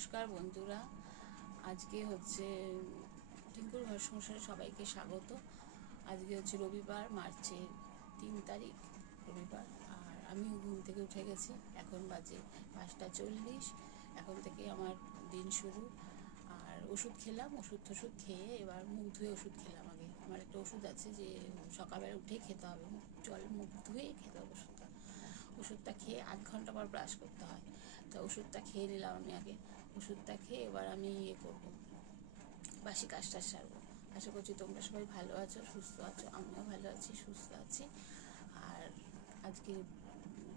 নমস্কার বন্ধুরা, আজকে হচ্ছে টিঙ্কুর ঘর সংসারে সবাইকে স্বাগত। আজকে হচ্ছে রবিবার, মার্চের 3 তারিখ রবিবার। আর আমিও ঘুম থেকে উঠে গেছি, এখন বাজে 5টা 40। এখন থেকে আমার দিন শুরু। আর ওষুধ খেলাম, ওষুধ খেয়ে এবার মুখ ধুয়ে ওষুধ খেলাম। আগে আমার একটা ওষুধ আছে যে সকালবেলা উঠেই খেতে হবে, মুখ ধুয়েই খেতে হবে ওষুধটা খেয়ে 8 ঘন্টা পর ব্রাশ করতে হয়। তা ওষুধটা খেয়ে নিলাম আমি আগে। ওষুধটা খেয়ে এবার আমি করবো, বাসি কাজটা সারবো। আশা করছি তোমরা সবাই ভালো আছো, সুস্থ আছো। আমিও ভালো আছি, সুস্থ আছি। আর আজকে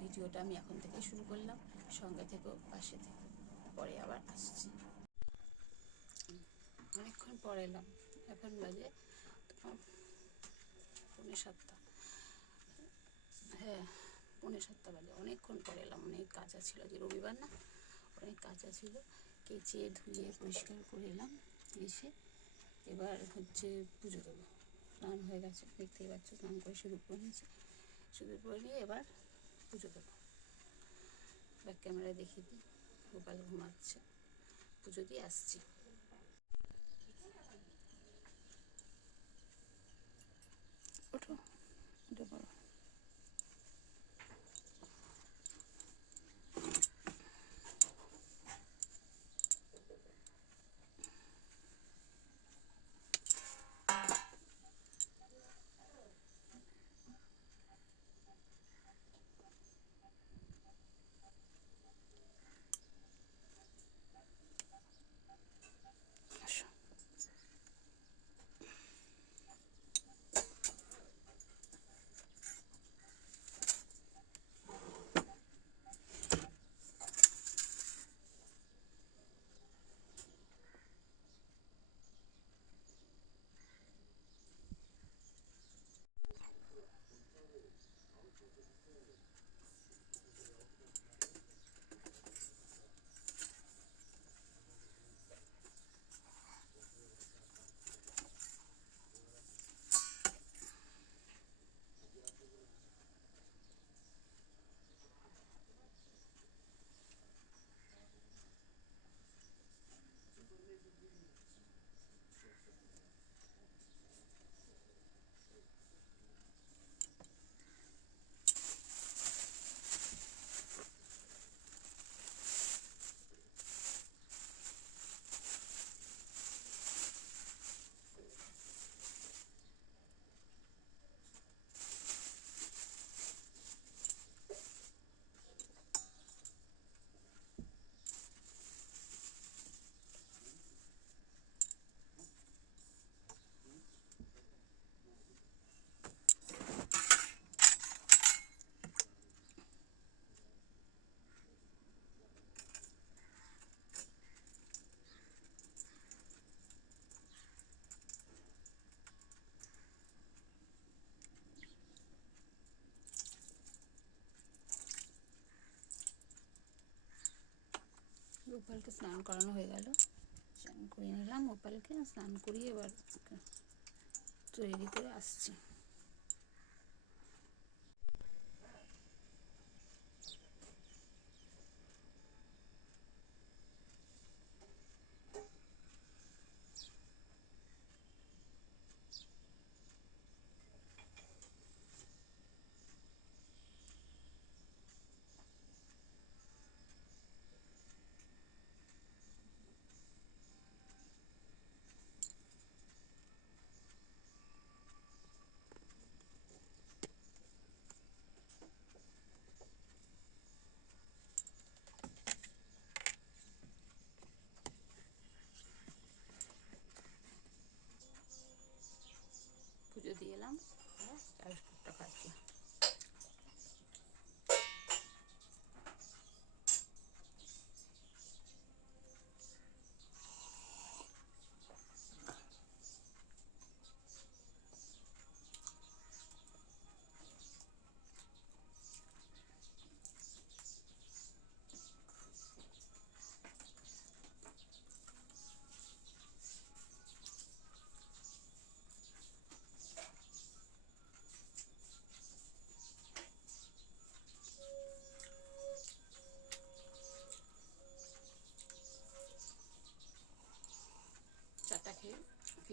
ভিডিওটা আমি এখন থেকে শুরু করলাম, সঙ্গে থেকে পাশে থেকে পরে আবার আসছি। অনেকক্ষণ পরে এলাম, এখন বাজে 7:45। হ্যাঁ, 7:45 বাজে। অনেকক্ষণ পরে এলাম, অনেক কাঁচা ছিল, যে রবিবার না, অনেক কাঁচা ছিল। কেচে ধুয়ে পরিষ্কার করে এলাম। এসে এবার হচ্ছে পুজো দেবো। স্নান হয়ে গেছে, দেখতেই পাচ্ছ, স্নান করে সিঁদুর পরে নিয়েছি। সিঁদুর পরে নিয়ে এবার পুজো দেবো। ব্যাক ক্যামেরায় দেখিয়ে দিই, গোপাল ঘুমাচ্ছে, পুজো দিয়ে আসছি। ওঠো, উঠে পড়ো। আসো। গোপালকে স্নান করানো হয়ে গেল, স্নান করিয়ে নিলাম গোপালকে। স্নান করিয়ে এবার তৈরি করে আসছি।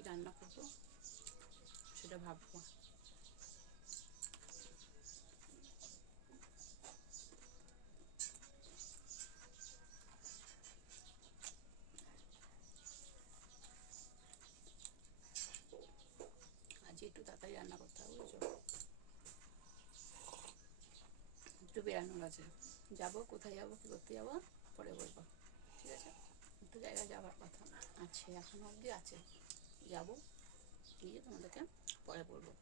কি রান্না করবো সেটা ভাববো। আজ একটু তাড়াতাড়ি রান্না করতে হবে, বুঝছো? একটু বেরানোর আছে, যাবো, কোথায় যাবো, কী করতে যাবো পরে বলবো, ঠিক আছে? একটু জায়গায় যাওয়ার কথা আছে, এখনো অবধি আছে, যাবো, গিয়ে তোমাদেরকে পরে বলবো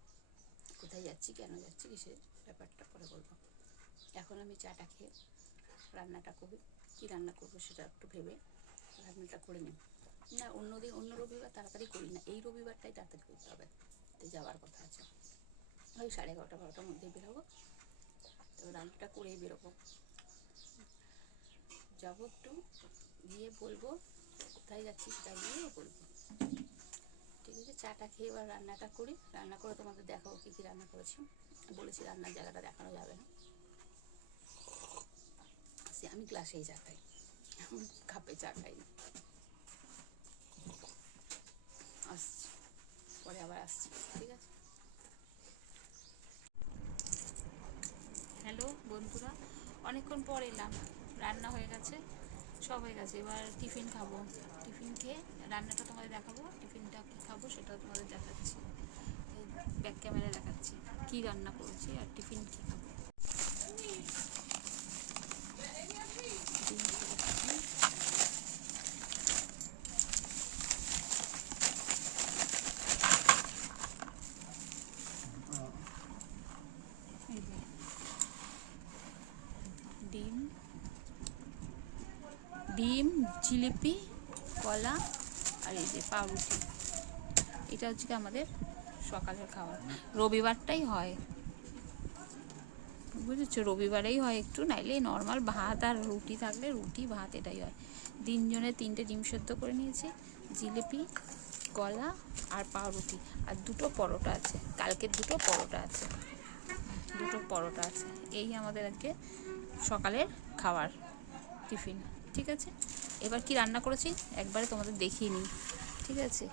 কোথায় যাচ্ছি, কেন যাচ্ছি, কিসের ব্যাপারটা পরে বলবো। এখন আমি চাটা খেয়ে রান্নাটা করি, কী রান্না করবো সেটা একটু ভেবে রান্নাটা করে নিই। না, অন্যদিন অন্য রবিবার তাড়াতাড়ি করি না, এই রবিবারটাই তাড়াতাড়ি করতে হবে, তো যাওয়ার কথা আছে। ওই 11:30 12টার মধ্যে বেরোবো, তো রান্নাটা করেই বেরোবো। যাবো একটু, গিয়ে বলবো কোথায় যাচ্ছি, সেটা গিয়েও বলবো, ঠিক আছে? চাটা খেয়ে এবার রান্নাটা করি, রান্না করে তোমাদের দেখাবো কী কী রান্না করেছি। বলেছি রান্নার জায়গাটা দেখানো যাবে না, আমি গ্লাসেই চা খাই, কাপে চা খাই না। আসছি, পরে আবার আসছি, ঠিক আছে? হ্যালো বন্ধুরা, অনেকক্ষণ পর এলাম, রান্না হয়ে গেছে, সব হয়ে গেছে, এবার টিফিন খাবো। টিফিন খেয়ে রান্নাটা তোমাদের দেখাবো, টিফিনটা কী খাবো সেটাও তোমাদের দেখাচ্ছি, ব্যাক ক্যামেরা দেখাচ্ছি কী রান্না করেছি আর টিফিন কী খাবো। ডিম, ডিম, জিলিপি, কলা আর এই যে পাউরুটি, এটা হচ্ছে আমাদের সকালের খাবার। রবিবারটাই হয়, বুঝেছো? রবিবারেই হয় একটু, নাইলে নর্মাল ভাত আর রুটি থাকলে রুটি ভাত এটাই হয়। 3 জনের 3টে ডিম সেদ্ধ করে নিয়েছি, জিলিপি, কলা আর পাউরুটি, আর 2টো পরোটা আছে, কালকের 2টো পরোটা আছে, 2টো পরোটা আছে। এই আমাদের আজকে সকালের খাবার, টিফিন, ঠিক আছে? এবার কি রান্না করেছি একবারে তোমাদের দেখিয়ে নিই, ঠিক আছে?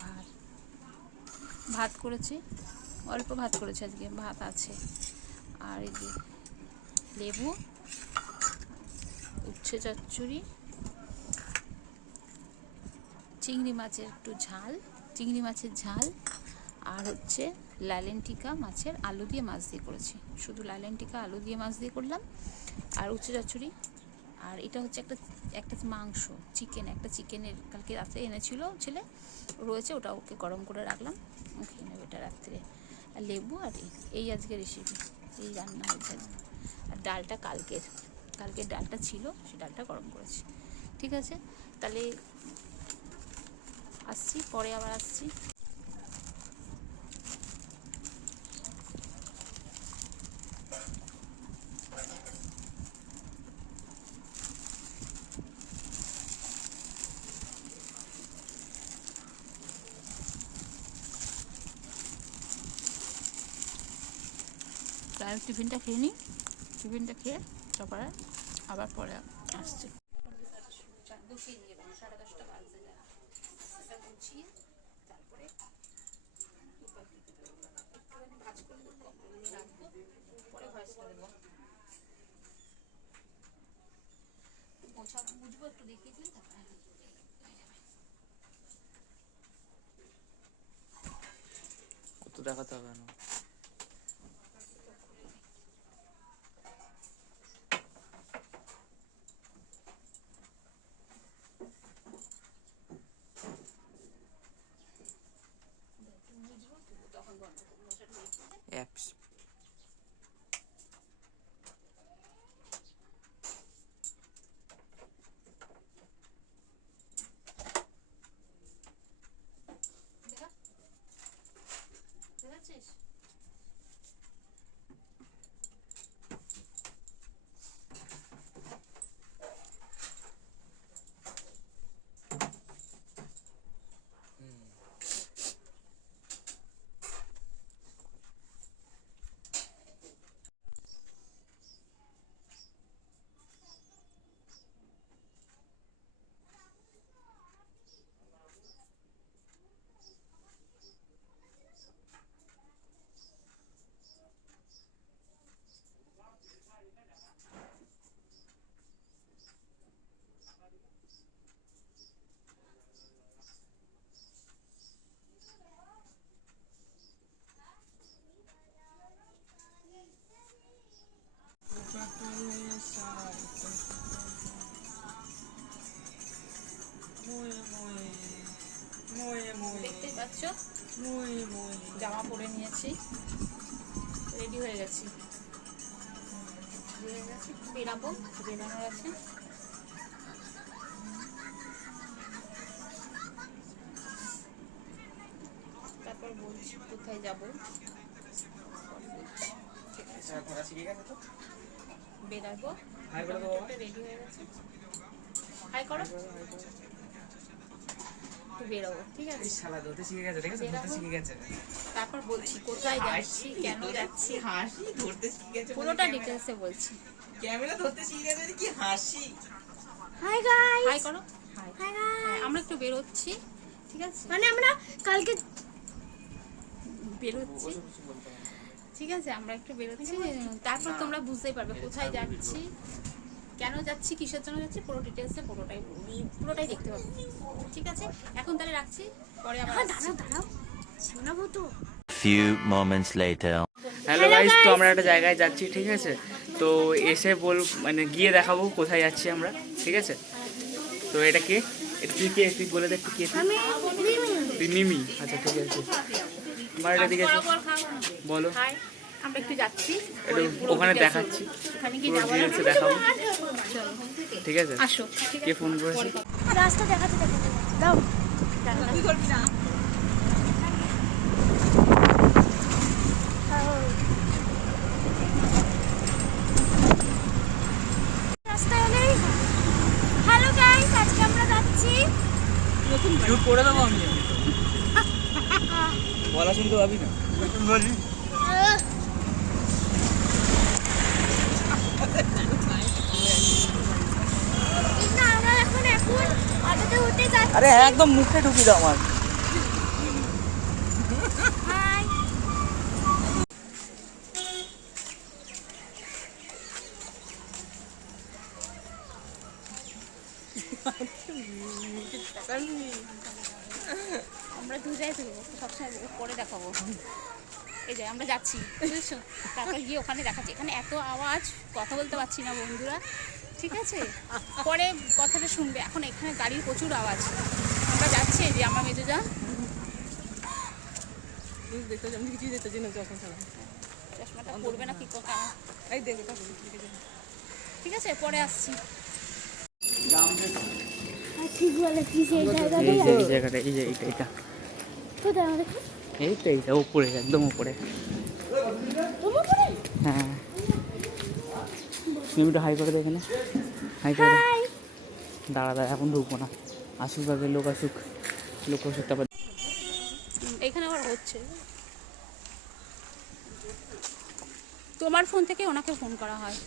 ভাত, ভাত করেছি, অল্প ভাত করেছি আজকে, ভাত আছে, আর এই যে লেবু, উচ্ছে চচ্চড়ি, চিংড়ি মাছের একটু ঝাল, চিংড়ি মাছের ঝাল, আর হচ্ছে লালেন্টিকা মাছের আলু দিয়ে মাছ দিয়ে করেছি, শুধু লালেন্টিকা আলু দিয়ে মাছ দিয়ে করলাম, আর উচ্ছে চচ্চড়ি। আর এটা হচ্ছে একটা একটা মাংস, চিকেন, একটা চিকেনের কালকে রাত্রে এনেছিল ছেলে, রয়েছে, ওটা ওকে গরম করে রাখলাম, খেয়ে নেবে এটা রাত্রে। আর লেবু, আর এই আজকে রেসিপি, এই রান্না হয়েছে আজকে। আর ডালটা কালকের ডালটা ছিল, সেই ডালটা গরম করেছি, ঠিক আছে? তাহলে আসছি, পরে আবার আসছি। তাহলে টিফিনটা খেয়ে নিই, টিফিনটা খেয়ে তারপরে আবার পরে আসছি। গুছিয়ে নিয়ে 10:30 বাজতে যায়, এটা গুছিয়ে তারপরে একটুখানি ভাজ করে দেবো, রাখবো, পরে ভয়েসটা দেবো। মোছা বুঝবো, একটু দেখিয়ে দিলে তারপরে কত দেখাতে হবে না। বুঝবো তখন বন্ধ করবো, মোছাটা দেখিয়ে দেয়। অ্যাপস দেখা, দেখাচ্ছিস? দেখছো জামা পরে নিয়েছি, রেডি হয়ে গেছি, বেরাবো, বেরানোর আছে। তারপর বলছি কোথায় যাবো, বেরাবো, রেডি হয়ে গেছে। হাই করো, একটু বেরোবো, ঠিক আছে? তারপর বলছি কোথায় যাচ্ছি, কেন যাচ্ছি, পুরোটা ডিটেলসে বলছি। ক্যামেরা ধরতে শিখে গেছে কি হাসি। হাই গাইস, হাই করো। Hi guys. আমরা একটু বেরোচ্ছি, ঠিক আছে? মানে আমরা কালকে বেরোচ্ছি, ঠিক আছে? আমরা একটু বেরোচ্ছি, তারপর তোমরা বুঝতেই পারবে কোথায় যাচ্ছি, কেন যাচ্ছি, কিসের জন্য যাচ্ছি, পুরো ডিটেলসে পুরোটাই দেখতে পাবো, ঠিক আছে? এখন তাহলে রাখছি, পরে আবার আসছি। দাঁড়াও শোনাবো তো। Few moments later. Hello guys, তো আমরা একটা জায়গায় যাচ্ছি, ঠিক আছে? তো এসে মানে গিয়ে দেখাবো কোথায় যাচ্ছি আমরা, ঠিক আছে? তো এটা কে? এটা তুই কে? তুই বলে দে একটু কে তুই? আমি তুই মিমি? আচ্ছা ঠিক আছে, আমার এটা দিকে এসো। বরাবর খাবো না। বলো, হাই, আমরা একটু যাচ্ছি, একটু ওখানে দেখাচ্ছি, ওখানে কি পুরো যাবো না? ডিটেলসে দেখাবো, চলো, ঠিক আছে? আসো, ঠিক কে আছে? ফোন করেছে? রাস্তা দেখাতে দাও। তুই করবি না। রাস্তা এলেই হ্যালো গাইস, আজকে আমরা যাচ্ছি মিউট করে দেবো আমি, বলা শুনতে পাবি না। না আমরা এখন অটোতে উঠে যাচ্ছি। আরে একদম মুখে ঢুকি দাও আমার। হাই আমরা দু জায়গায় থাকবো, সবসময় পরে দেখাবো। এই যে আমরা যাচ্ছি, বুঝেছো? তারপর গিয়ে ওখানে দেখাচ্ছি। এখানে এত আওয়াজ, কথা বলতে পারছি না বন্ধুরা, ঠিক আছে? পরে কথাটা শুনবে। এখন এখানে গাড়ির প্রচুর আওয়াজ। আমরা যাচ্ছি, এই যে আমার মেজোজা, দেখতে আমি কিছুই দেখতে চিনি যখন ছাড়া চশমাটা পড়বে না কি কথা, এই দেখবে ঠিক আছে? পরে আসছি। ঠিক বলেছি, সেই জায়গাটাই এই যে এই জায়গাটা, এই যে এটা কোথায় আমাদের এইটা উপরে, একদম উপরে। হ্যাঁ, মিমিটা হাই করে দে এখানে, হাই করে দে। হাই দাঁড়া এখন ঢুকবো না, আসুক আগে, লোক আসুক তারপর। এখানে আবার হচ্ছে, তোমার ফোন থেকে ওনাকে ফোন করা হয়,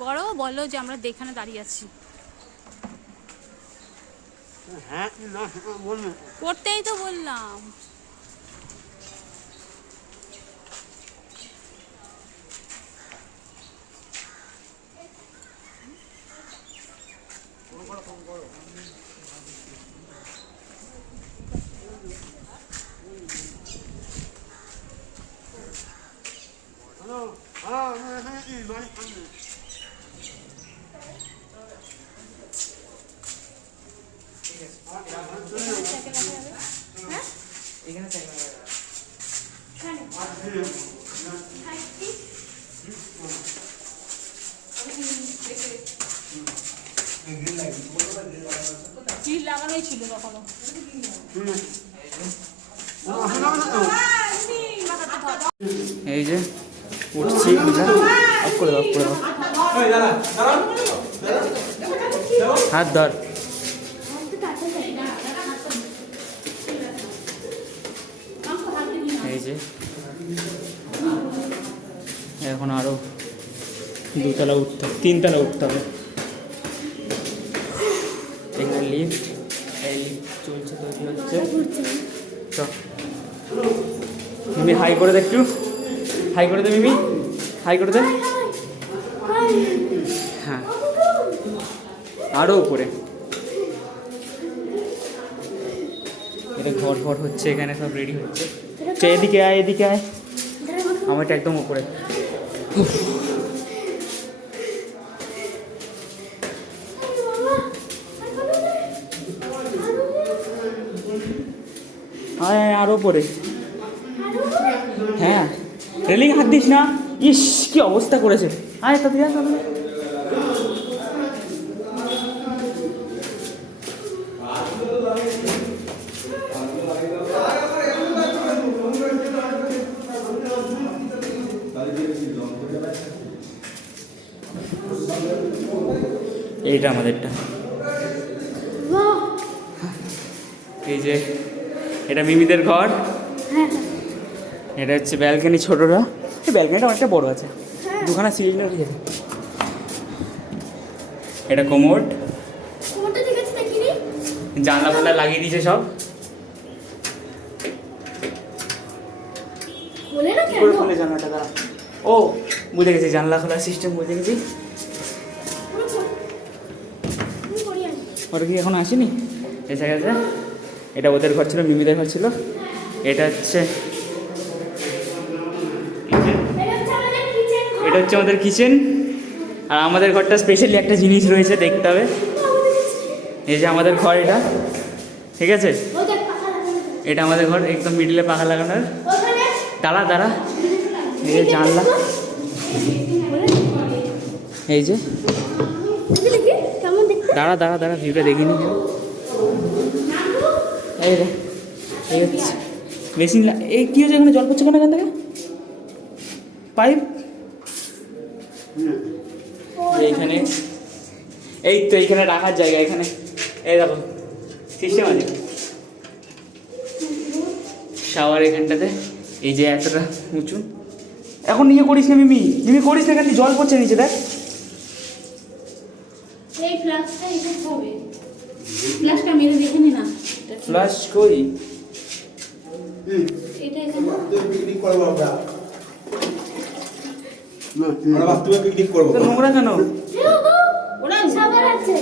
করো, বলো যে আমরা এখানে দাঁড়িয়ে আছি। করতেই তো বললাম। চিল লাগানোই ছিল কখনো। এই যে উঠছি, অফ করে দাও, হাত ধর। এই যে এখন আরো 2 তলা উঠতে হবে, 3 তলা উঠতে হবে। এখানে লিফট, এই লিফট চলছে, তৈরি হচ্ছে। চল মিমি, হাই করে দে একটু, হাই করে দে মিমি, হাই করে দে। হ্যাঁ, আরও উপরে। এটা ঘর হচ্ছে, এখানে সব রেডি হচ্ছে। তো এদিকে আয়, এদিকে আয়, আমারটা একদম উপরে। আরও পরে। হ্যাঁ, রেলিং হাত দিস না। ইস, কি অবস্থা করেছে। আয় তাড়াতাড়ি আয়, তাড়াতাড়ি। এইটা আমাদেরটা। এই যে এটা মিমিদের ঘর। এটা হচ্ছে ব্যালকনি ছোটটা। এই ব্যালকনিটা অনেকটা বড় আছে, দুখানা সিলিন্ডার গেছে। এটা কোমোড, কোনটা ঠিক আছে দেখিনি? জানলা ফানলা লাগিয়ে দিয়েছে সব। বলে না কেন? করে খুলে জানলাটা দাঁড়া। ও বুঝে গেছি, জানলা খোলার সিস্টেম বুঝে গেছি। আমি করি আনি। ওটা কি এখন আসেনি? এসে গেছে। এটা ওদের ঘর ছিল, মিমিদের ঘর ছিল। এটা হচ্ছে এটা হচ্ছে আমাদের কিচেন। আর আমাদের ঘরটা স্পেশালি একটা জিনিস রয়েছে, দেখতে হবে। এই যে আমাদের ঘর এটা, ঠিক আছে? ওই দেখ পাখা লাগানো। এটা আমাদের ঘর, একদম মিডিলে পাখা লাগানোর। ওখানে দাঁড়া দাঁড়া, এই যে জানলা, এই যে দেখি কেমন দেখতে। দাঁড়া দাঁড়া দাঁড়া, ভিউটা দেখিনি। এই রে, এই হচ্ছে মেশিন। এই কী হচ্ছে এখানে? জল পড়ছে কেন এখান থেকে? পাইপ। এইখানে, এই তো এইখানে রাখার জায়গা। এখানে এই দেখো সিস্টেম আছে, শাওয়ার এখানটাতে। এই যে এতটা উঁচু। এখন নিয়ে করিস না মিমি, মিমি করিস না, এখানে জল পড়ছে নিচে, দেখ। এই ফ্লাক্সটা এসে হবে, ফ্লাক্সটা মেরে দেখে নি না। ফ্লাশ কই? এটা এখানে পিকনিক করবো আমরা। আমরা বাথরুমে পিকনিক করবো। তো নোংরা কেন? ওরা সাবার আছে।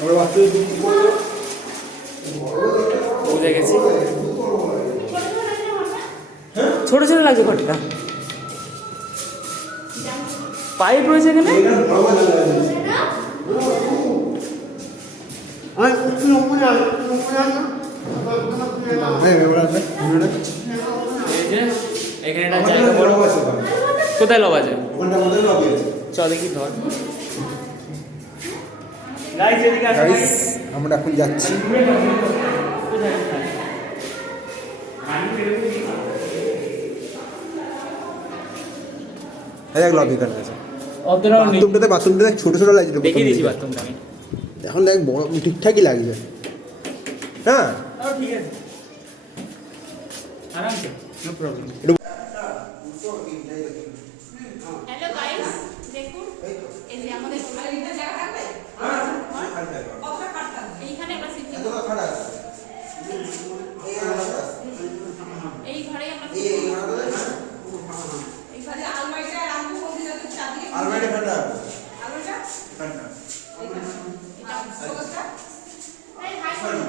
আমরা বাথরুমে পিকনিক করবো। বুঝে গেছি। ছোট ছোট লাগছে ঘরটা। পাইপ রয়েছে এখানে। এই যে এখানে একটা জায়গা বড়। কোথায় লব আছে? চ দেখি ধর। গাইস এদিকে আসো। Guys, আমরা এখন যাচ্ছি। দেখ লবি কার আছে। অতটাও নেই। বাথরুমটা ছোট ছোট লাগছিল। দেখিয়ে দিয়েছি বাথরুমটা আমি। এখন দেখ বড় ঠিকঠাকই লাগছে। হ্যাঁ ঠিক আছে, আরামসে, নো প্রবলেম। হ্যালো গাইস, দেখুন এই যে আমাদের এইখানে আমরা শিফটিং করব। এই ঘরে আমরা এই ঘরে আলমারিটা রাখবো বলতে যাতে চাবি আলমারিটা ফাটা। আলমারিটা ফাটা। এই হাই করো।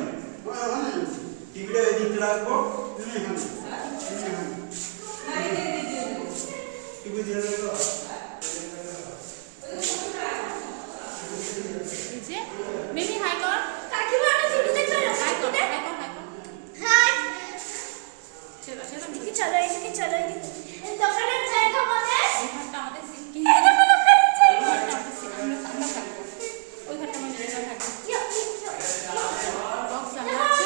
টিভিটা এদিকে রাখবো। টিভি দিয়ে রাখবো। এই যে মিমি হাই কর। কাকিমা আমি সিটি দেখতে হাই কর, হাই কর, হাই কর। হাই চলো চলো কি চলো এদিকে চলো এদিকে। এই দোকানের জায়গা বলে এই ঘরটা আমাদের শিফটিং। এটা কোনো কাজ এই ঘরটা আমাদের শিফটিং আমরা থাকবো। ওই ঘরটা আমাদের একা থাকবে। বক্স জানলা আছে।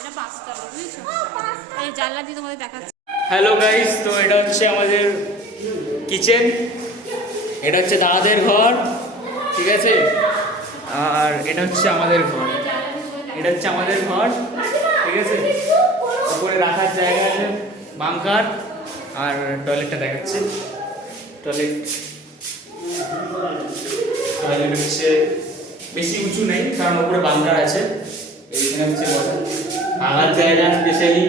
এটা 5 তলা, বুঝেছো? এই জানলা দিয়ে তোমাদের দেখাচ্ছি। হ্যালো গাইস, তো এটা হচ্ছে আমাদের কিচেন। এটা হচ্ছে দাদাদের ঘর, ঠিক আছে? আর এটা হচ্ছে আমাদের ঘর। এটা হচ্ছে আমাদের ঘর, ঠিক আছে? উপরে রাখার জায়গা আছে, বাঙ্কার। আর টয়লেটটা দেখাচ্ছে। টয়লেট টয়লেট হচ্ছে বেশি উঁচু নেই, কারণ উপরে বাঙ্কার আছে। এইখানে হচ্ছে রাখার জায়গা স্পেশালি।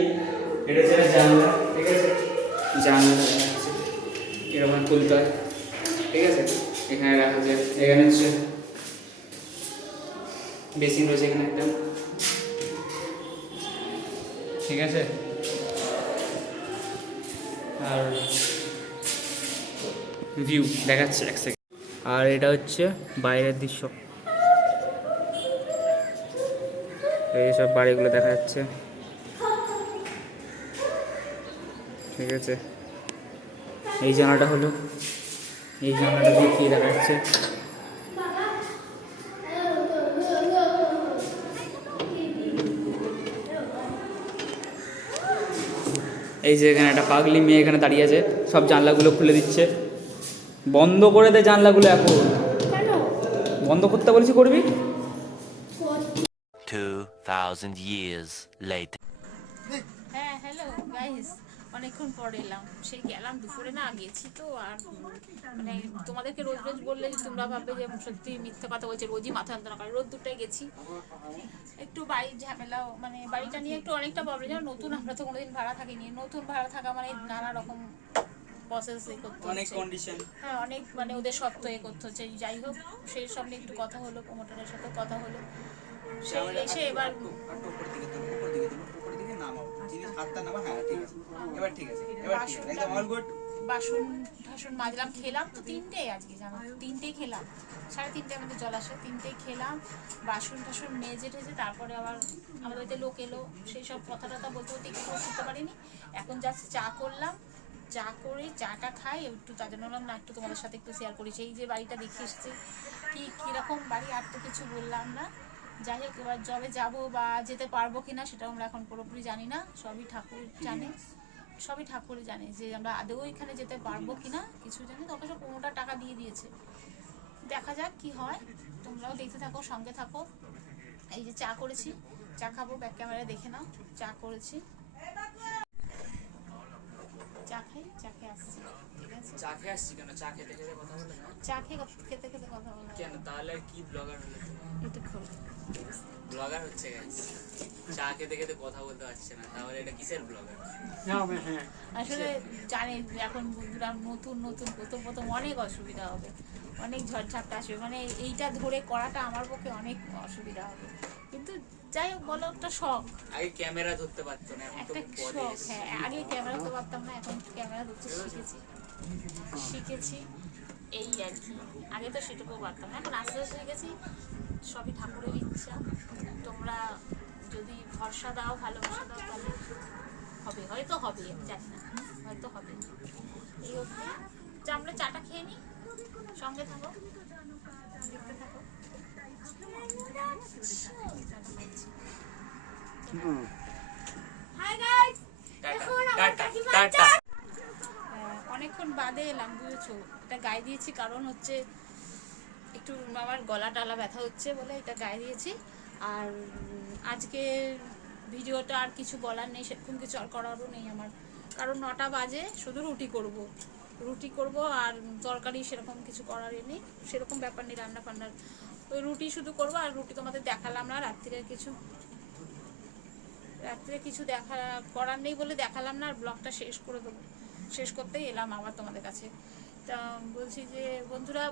এটা হচ্ছে একটা জানলা, ঠিক আছে? জানলা দেখাচ্ছে, এরকম খুলতে হয়, ঠিক আছে? এখানে রাখা যায়। এখানে হচ্ছে বেসিন রয়েছে এখানে একটা, ঠিক আছে? আর ভিউ দেখাচ্ছে এক সেকেন্ড। আর এটা হচ্ছে বাইরের দৃশ্য। এই সব বাড়িগুলো দেখা যাচ্ছে, ঠিক আছে। এই জানালাটা হলো, এই জানালাটা দিয়ে কি দেখা যাচ্ছে, এই যে এখানে একটা পাগলি মেয়ে এখানে দাঁড়িয়ে আছে, সব জানলাগুলো খুলে দিচ্ছে। বন্ধ করে দে জানলাগুলো, এখন বন্ধ করতে বলেছি, করবি। 2000 years later. হ্যাঁ হ্যালো গাইস, অনেকক্ষণ পর এলাম। সেই গেলাম দুপুরে, না গেছি তো। আর মানে তোমাদেরকে রোজ রোজ বললে যে তোমরা ভাববে যে সত্যি মিথ্যে কথা বলছে, রোজই মাথা যন্ত্রণা করে। রোদ দুটাই গেছি, একটু বাড়ির ঝামেলাও, মানে বাড়িটা নিয়ে একটু অনেকটা প্রবলেম। যেন নতুন, আমরা তো কোনোদিন ভাড়া থাকিনি। নতুন ভাড়া থাকা মানে নানা রকম প্রসেস করতে হচ্ছে, হ্যাঁ অনেক, মানে ওদের শর্ত করতে হচ্ছে। যাই হোক, সেই সব নিয়ে একটু কথা হলো, প্রমোটারের সাথে কথা হলো। সেই এসে এবার বাসন টাসন মাজলাম, খেলাম তো 3টে, আজকে জানো 3টেই খেলাম। 3:30 আমাদের জল আসে, 3টেই খেলাম। বাসন টাসন মেজে টেজে তারপরে আবার আমাদের বাড়িতে লোক এলো, সেই সব কথা টথা বলতে বলতে একটু করতে পারিনি। এখন জাস্ট চা করলাম, চা করে চাটা খাই একটু, তার জন্য না একটু তোমাদের সাথে একটু শেয়ার করি। সেই যে বাড়িটা দেখে এসেছি, কীরকম বাড়ি আর তো কিছু বললাম না। যাই হোক, এবার জবে যাবো বা যেতে পারবো কিনা সেটাও আমরা এখন পুরোপুরি জানি না, সবই ঠাকুর জানে। সবই ঠাকুরই জানে যে আমরা আদৌ এখানে যেতে পারবো কিনা, কিছু জানি। তবে সব 15টা টাকা দিয়ে দিয়েছে, দেখা যাক কি হয়। তোমরাও দেখতে থাকো, সঙ্গে থাকো। এই যে চা করেছি, চা খাবো, ব্যাক ক্যামেরায় দেখে নাও। চা করেছি, চা খাই, চা খেয়ে আসছি, ঠিক আছে। চা খেয়ে আসছি কেন? চা খেতে খেতে কথা বলে না? চা খেয়ে খেতে খেতে কথা বলো কেন তাহলে? আর কি ব্লগার হলে? একটু খোল। ব্লগার হচ্ছে গাইস, চা খেতে খেতে কথা বলতে পারছে না, তাহলে এটা কিসের ব্লগার? আসলে জানি এখন বন্ধুরা, নতুন নতুন প্রথম প্রথম অনেক অসুবিধা হবে, অনেক ঝড়ঝাপটা আসবে। মানে এইটা ধরে করাটা আমার পক্ষে অনেক অসুবিধা হবে, কিন্তু যাই হোক, বলো, একটা শখ। আগে ক্যামেরা ধরতে পারতো না, এখন তো একটা পরে শখ, হ্যাঁ। আগে ক্যামেরা ধরতে পারতাম না, এখন ক্যামেরা ধরতে শিখেছি এই আর কি। আগে তো সেটুকু পারতাম না, এখন আস্তে আস্তে শিখেছি। সবই ঠাকুরের ইচ্ছা। তোমরা যদি ভরসা দাও, ভালোবাসা দাও, তাহলে হবে, হয়তো হবে, জানি না, হয়তো হবে। এই অবধি আমরা চাটা খেয়ে নিই, সঙ্গে থাকো, দেখতে থাকো। হাই গাইস, এখন আমার কাকিমা চা। অনেকক্ষণ বাদে এলাম, বুঝেছো। এটা গায়ে দিয়েছি কারণ হচ্ছে একটু আমার গলা টালা ব্যথা হচ্ছে বলে এটা গায়ে দিয়েছি। আর আজকে ভিডিওটা আর কিছু বলার নেই, সেরকম কিছু আর করারও নেই আমার, কারণ 9টা বাজে। শুধু রুটি করব আর তরকারি সেরকম কিছু করার নেই, সেরকম ব্যাপার নেই রান্না ফান্নার। ওই রুটি শুধু করবো, আর রুটি তোমাদের দেখালাম না। রাত্রে কিছু দেখা করার নেই বলে দেখালাম না, আর ব্লগটা শেষ করে দেবো। শেষ করতেই এলাম আবার তোমাদের কাছে। তা বলছি যে বন্ধুরা,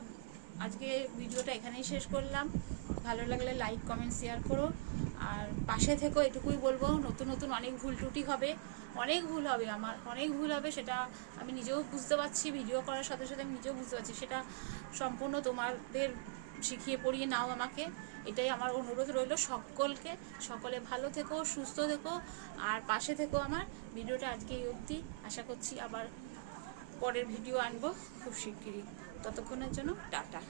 আজকে ভিডিওটা এখানেই শেষ করলাম। ভালো লাগলে লাইক কমেন্ট শেয়ার করো, আর পাশে থেকো, এটুকুই বলবো। নতুন নতুন অনেক ভুল ত্রুটি হবে, অনেক ভুল হবে, আমার অনেক ভুল হবে, সেটা আমি নিজেও বুঝতে পারছি। ভিডিও করার সাথে সাথে আমি নিজেও বুঝতে পারছি, সেটা সম্পূর্ণ তোমাদের শিখিয়ে পড়িয়ে নাও আমাকে, এটাই আমার অনুরোধ রইল সকলকে। সকলে ভালো থেকো, সুস্থ থেকো, আর পাশে থেকো আমার। ভিডিওটা আজকে এই অবধি, আশা করছি আবার পরের ভিডিও আনবো খুব শিগগিরই। ততক্ষণের জন্য টাটা।